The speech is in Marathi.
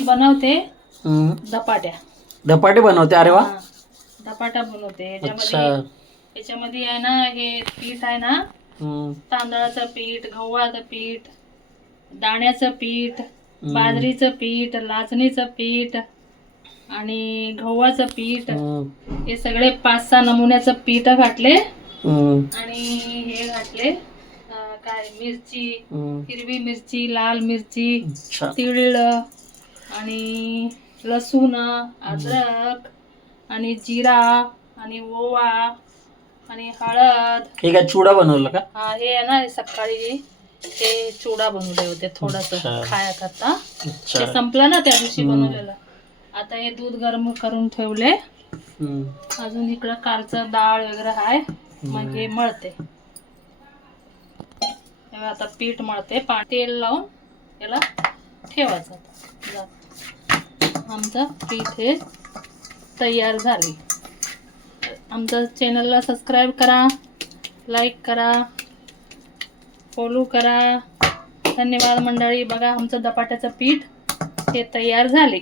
बनवते धपाट्या. धपाटे बनवते. अरे वा. धपाटा बनवते. याच्यामध्ये आहे ना, हे पीठ आहे ना, तांदळाचं पीठ, गव्हाचं पीठ, दाण्याचं पीठ, बाजरीचं पीठ, लाचणीचं पीठ आणि गव्हाचं पीठ, हे सगळे 5-6 नमुन्याचं पीठ घातले. आणि हे घातले काय, मिरची, हिरवी मिरची, लाल मिरची, तीळ आणि लसूण, अद्रक आणि जिरा आणि ओवा आणि हळद. हे काय चुडा बनवलं का? हा, हे आहे ना, सकाळी हे चुडा बनवले होते थोडस खाया करता. ते संपलं ना त्या दिवशी बनवलेलं. आता हे दूध गरम करून ठेवले. अजून इकडं कालचं डाळ वगैरे आहे. मग हे मळते. आता पीठ मळते. तेल लावून याला ठेवायचं. आमचं पीठ हे तयार झाले. आमच्या चॅनलला सबस्क्राईब करा, लाईक करा, फॉलो करा. धन्यवाद मंडळी. बघा, आमचं धपाट्याचं पीठ हे तयार झाले.